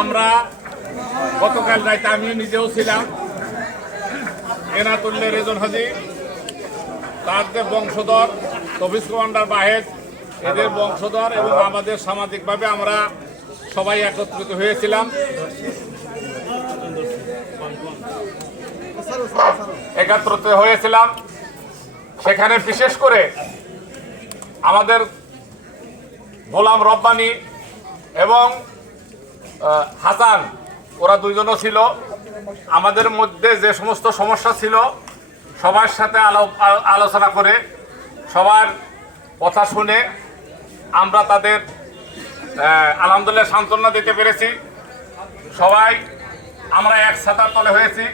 আমরা গতকাল রাতে আমি নিজেও ছিলাম এনাতুল্লাহ রেজন হাজি তাদের বংশধর তফিজ কমান্ডার বাহেদ এদের বংশধর এবং আমাদের সামাজিকভাবে আমরা সবাই একত্রিত হয়েছিলাম। সেখানে বিশেষ করে আমাদের গোলাম রব্বানী এবং হাসান ওরা দুইজনও ছিল। আমাদের মধ্যে যে সমস্ত সমস্যা ছিল সবার সাথে আলোচনা করে সবার কথা শুনে আমরা তাদের আলহামদুলিল্লাহ সান্ত্বনা দিতে পেরেছি। সবাই আমরা এক ছাতার তলে হয়েছি।